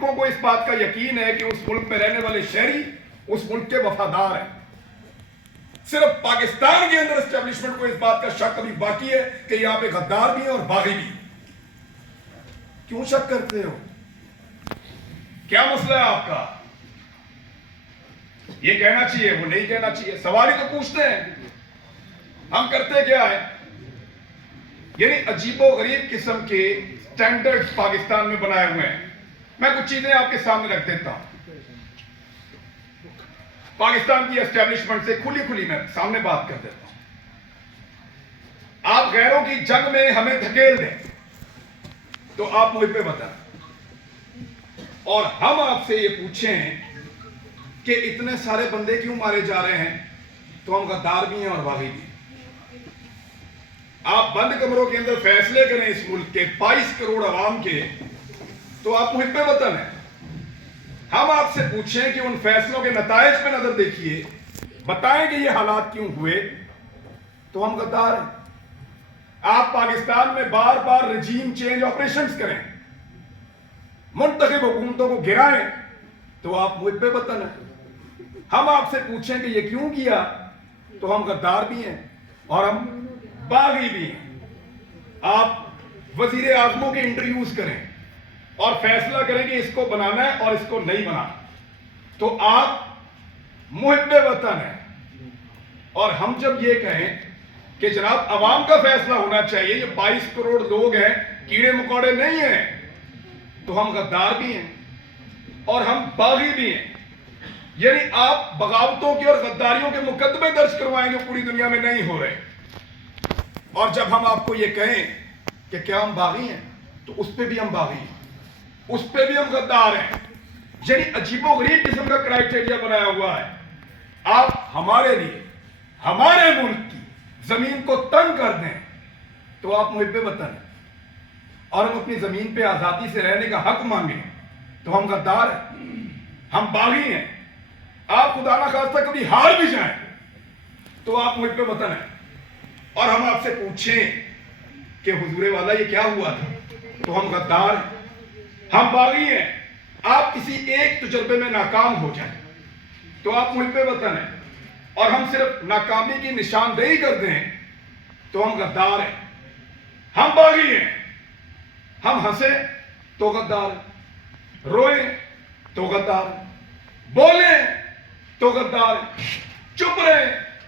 کو اس بات کا یقین ہے کہ اس ملک میں رہنے والے شہری اس ملک کے وفادار ہیں. صرف پاکستان کے اندر اسٹیبلشمنٹ کو اس بات کا شک ابھی باقی ہے کہ یہاں پہ غدار بھی ہیں اور باغی بھی. کیوں شک کرتے ہو؟ کیا مسئلہ ہے آپ کا؟ یہ کہنا چاہیے، وہ نہیں کہنا چاہیے. سوال ہی تو پوچھتے ہیں. ہم کرتے کیا ہے؟ یعنی عجیب و غریب قسم کے سٹینڈرڈ پاکستان میں بنائے ہوئے ہیں. میں کچھ چیزیں آپ کے سامنے رکھ دیتا ہوں. پاکستان کی اسٹیبلشمنٹ سے کھلی میں سامنے بات کر دیتا ہوں. آپ غیروں کی جنگ میں ہمیں دھکیل دیں تو آپ مجھ پہ بتائیں، اور ہم آپ سے یہ پوچھیں کہ اتنے سارے بندے کیوں مارے جا رہے ہیں تو ہم غدار بھی ہیں اور باغی بھی. آپ بند کمروں کے اندر فیصلے کریں اس ملک کے 22 کروڑ عوام کے تو آپ مجھ پہ بتائیں. ہم آپ سے پوچھیں کہ ان فیصلوں کے نتائج پہ نظر دیکھیے، بتائیں کہ یہ حالات کیوں ہوئے تو ہم غدار ہیں. آپ پاکستان میں بار بار رجیم چینج آپریشنز کریں، منتخب حکومتوں کو گرائیں تو آپ مجھ پہ بتائیں. ہم آپ سے پوچھیں کہ یہ کیوں کیا تو ہم غدار بھی ہیں اور ہم باغی بھی ہیں. آپ وزیر اعظموں کے انٹرویوز کریں اور فیصلہ کریں کہ اس کو بنانا ہے اور اس کو نہیں بنانا تو آپ محب وطن ہیں. اور ہم جب یہ کہیں کہ جناب عوام کا فیصلہ ہونا چاہیے، یہ 22 کروڑ لوگ ہیں، کیڑے مکوڑے نہیں ہیں، تو ہم غدار بھی ہیں اور ہم باغی بھی ہیں. یعنی آپ بغاوتوں کے اور غداریوں کے مقدمے درج کروائیں جو پوری دنیا میں نہیں ہو رہے. اور جب ہم آپ کو یہ کہیں کہ کیا ہم باغی ہیں تو اس پہ بھی ہم باغی ہیں، اس پہ بھی ہم غدار ہیں. یعنی عجیب و غریب قسم کا کرائٹیریا بنایا ہوا ہے. آپ ہمارے لیے ہمارے ملک کی زمین کو تنگ کر دیں تو آپ محب وطن ہیں، اور ہم اپنی زمین پہ آزادی سے رہنے کا حق مانگیں تو ہم غدار ہیں، ہم باغی ہیں. آپ خدا نہ خواستہ کبھی ہار بھی جائیں تو آپ محب وطن ہیں. اور ہم آپ سے پوچھیں کہ حضور والا یہ کیا ہوا تھا تو ہم غدار ہیں، ہم باغی ہیں. آپ کسی ایک تجربے میں ناکام ہو جائیں تو آپ محب وطن ہیں، اور ہم صرف ناکامی کی نشاندہی کر دیں تو ہم غدار ہیں. ہم باغی ہیں. ہم ہنسیں تو غدار ہیں، روئیں تو غدار ہیں، بولیں تو غدار ہیں، چپ رہیں